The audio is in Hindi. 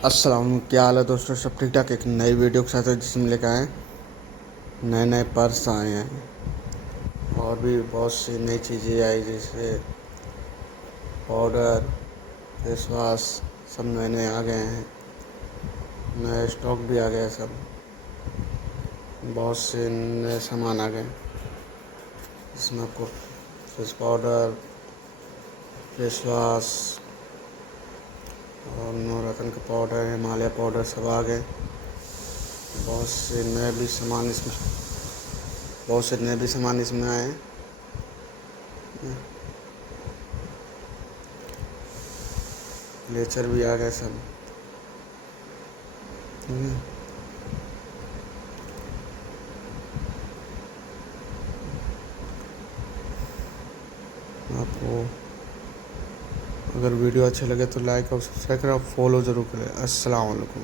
अस्सलाम, क्या हाल है दोस्तों। सब ठीक ठाक। एक नई वीडियो के साथ है जिसमें लेकर आए नए नए पर्स आए हैं और भी बहुत सी नई चीज़ें आई जैसे पाउडर, फेस वॉश। सब नए नए आ गए हैं। नया स्टॉक भी आ गया है। सब बहुत से नए सामान आ गए जिसमें आपको फेस पाउडर, फेस वॉश और नवरत्न का पाउडर, हिमालय पाउडर सब आ गए। बहुत से नए भी सामान इसमें बहुत से नए भी सामान इसमें आए हैं। लेचर भी आ गए सब। आपको अगर वीडियो अच्छा लगे तो लाइक और सब्सक्राइब करें और फॉलो ज़रूर करें। अस्सलाम वालेकुम।